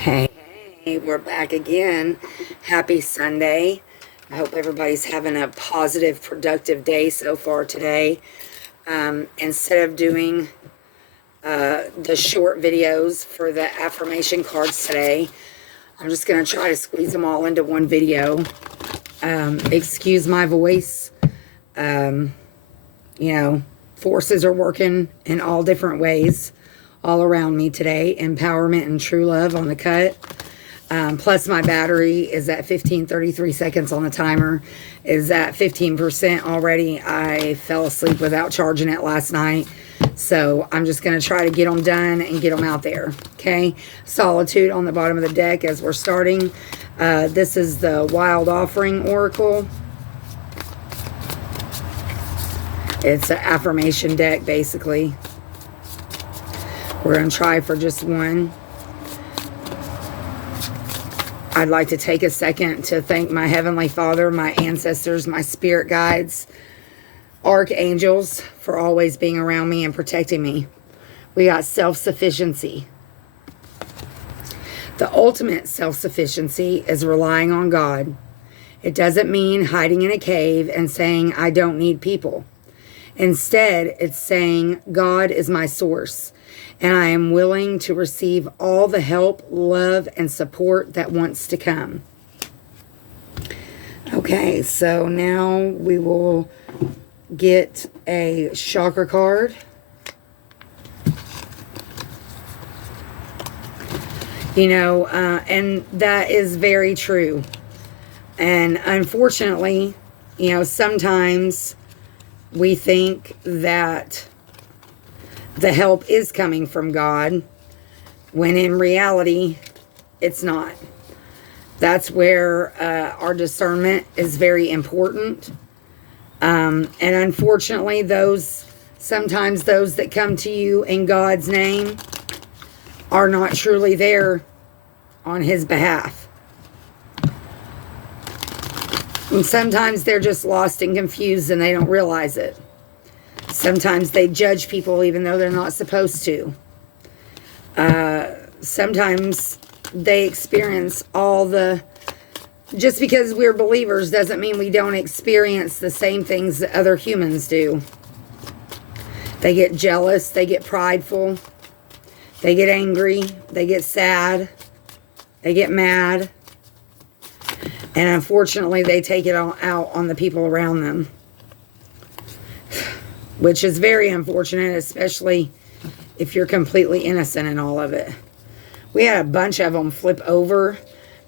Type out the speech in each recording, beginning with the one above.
Hey, hey, we're back again. Happy Sunday. I hope everybody's having a positive, productive day so far today. Instead of doing the short videos for the affirmation cards today, I'm just going to try to squeeze them all into one video. Excuse my voice. Forces are working in all different ways all around me today. Empowerment and true love on the cut. Plus my battery is at 33 seconds on the timer. Is at 15% already. I fell asleep without charging it last night. So I'm just going to try to get them done and get them out there. Okay. Solitude on the bottom of the deck as we're starting. This is the Wild Offering Oracle. It's an affirmation deck, basically. We're going to try for just one. I'd like to take a second to thank my Heavenly Father, my ancestors, my spirit guides, archangels for always being around me and protecting me. We got self-sufficiency. The ultimate self-sufficiency is relying on God. It doesn't mean hiding in a cave and saying, I don't need people. Instead, it's saying, God is my source, and I am willing to receive all the help, love, and support that wants to come. Okay, so now we will get a chakra card. And that is very true. And unfortunately, sometimes we think that the help is coming from God, when in reality, it's not. That's where our discernment is very important. And unfortunately, sometimes those that come to you in God's name are not truly there on His behalf. And sometimes they're just lost and confused and they don't realize it. Sometimes they judge people even though they're not supposed to. Sometimes they experience just because we're believers doesn't mean we don't experience the same things that other humans do. They get jealous, they get prideful, they get angry, they get sad, they get mad. And unfortunately, they take it all out on the people around them. Which is very unfortunate, especially if you're completely innocent in all of it. We had a bunch of them flip over,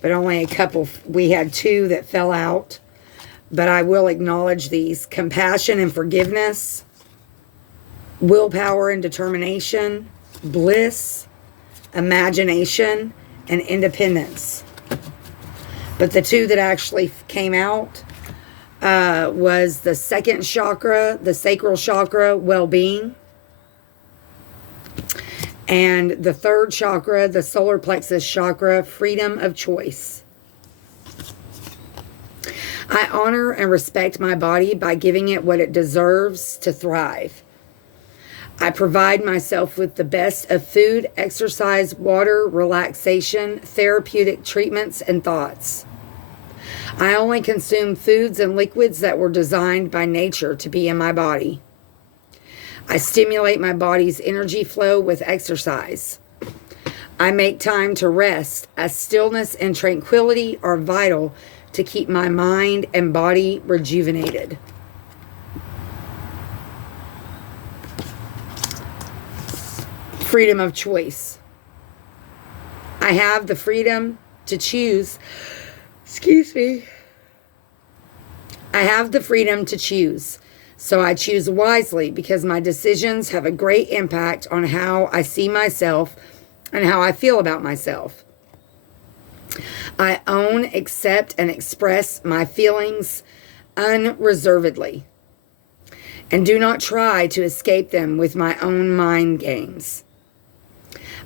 but only a couple. We had two that fell out. But I will acknowledge these. Compassion and forgiveness. Willpower and determination. Bliss. Imagination. And independence. But the two that actually came out was the second chakra, the sacral chakra, well-being. And the third chakra, the solar plexus chakra, freedom of choice. I honor and respect my body by giving it what it deserves to thrive. I provide myself with the best of food, exercise, water, relaxation, therapeutic treatments, and thoughts. I only consume foods and liquids that were designed by nature to be in my body. I stimulate my body's energy flow with exercise. I make time to rest, as stillness and tranquility are vital to keep my mind and body rejuvenated. Freedom of choice. I have the freedom to choose. Excuse me. I have the freedom to choose. So I choose wisely because my decisions have a great impact on how I see myself and how I feel about myself. I own, accept, and express my feelings unreservedly and do not try to escape them with my own mind games.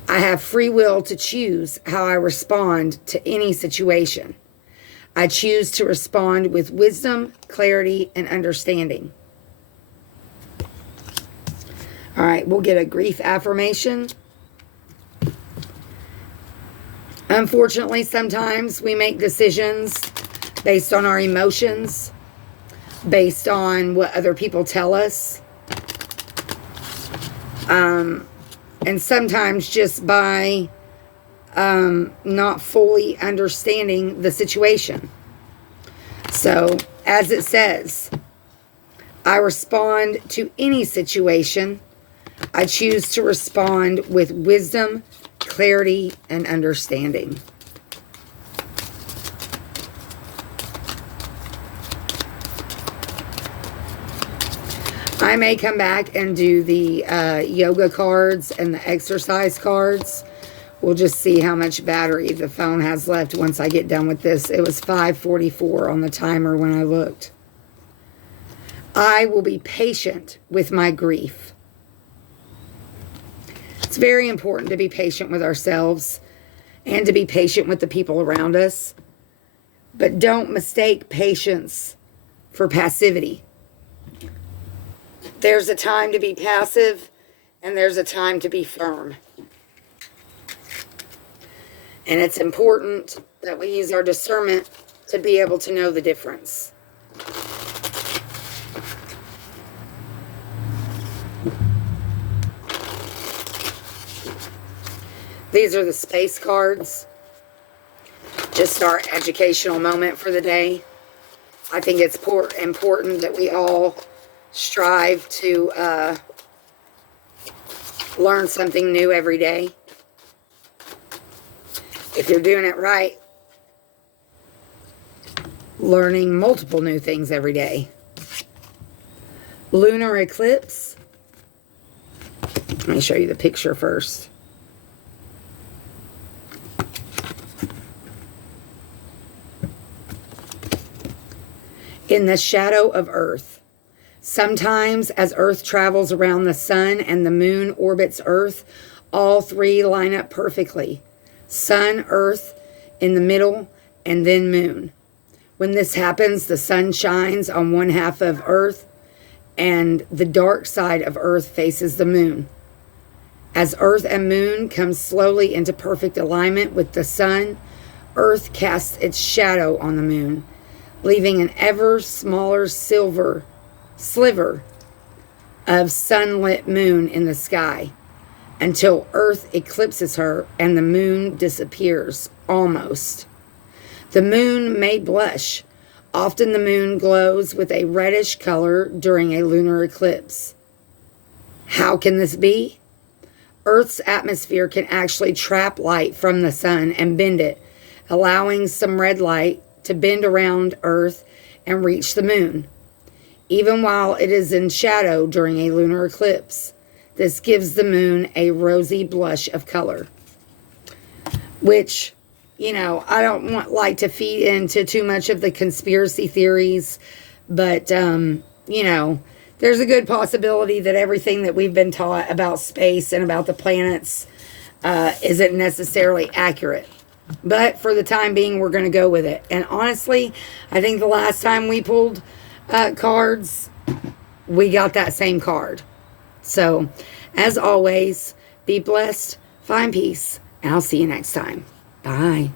I have free will to choose how I respond to any situation. I choose to respond with wisdom, clarity, and understanding. All right, we'll get a grief affirmation. Unfortunately, sometimes we make decisions based on our emotions, based on what other people tell us, and sometimes just by not fully understanding the situation. So, as it says, I respond to any situation. I choose to respond with wisdom, clarity, and understanding. I may come back and do the yoga cards and the exercise cards. We'll just see how much battery the phone has left once I get done with this. It was 5:44 on the timer when I looked. I will be patient with my grief. It's very important to be patient with ourselves and to be patient with the people around us. But don't mistake patience for passivity. There's a time to be passive and there's a time to be firm. And it's important that we use our discernment to be able to know the difference. These are the space cards. Just our educational moment for the day. I think it's important that we all strive to learn something new every day. If you're doing it right, learning multiple new things every day. Lunar eclipse. Let me show you the picture first. In the shadow of Earth. Sometimes as Earth travels around the sun and the moon orbits Earth, all three line up perfectly. Sun, Earth in the middle, and then moon. When this happens, the sun shines on one half of Earth and the dark side of Earth faces the moon. As Earth and moon come slowly into perfect alignment with the sun, Earth casts its shadow on the moon, leaving an ever smaller sliver of sunlit moon in the sky until Earth eclipses her and the moon disappears, almost. The moon may blush. Often the moon glows with a reddish color during a lunar eclipse. How can this be? Earth's atmosphere can actually trap light from the sun and bend it, allowing some red light to bend around Earth and reach the moon, even while it is in shadow during a lunar eclipse. This gives the moon a rosy blush of color, which, you know, I don't like to feed into too much of the conspiracy theories, but, you know, there's a good possibility that everything that we've been taught about space and about the planets isn't necessarily accurate. But for the time being, we're going to go with it. And honestly, I think the last time we pulled cards, we got that same card. So, as always, be blessed, find peace, and I'll see you next time. Bye.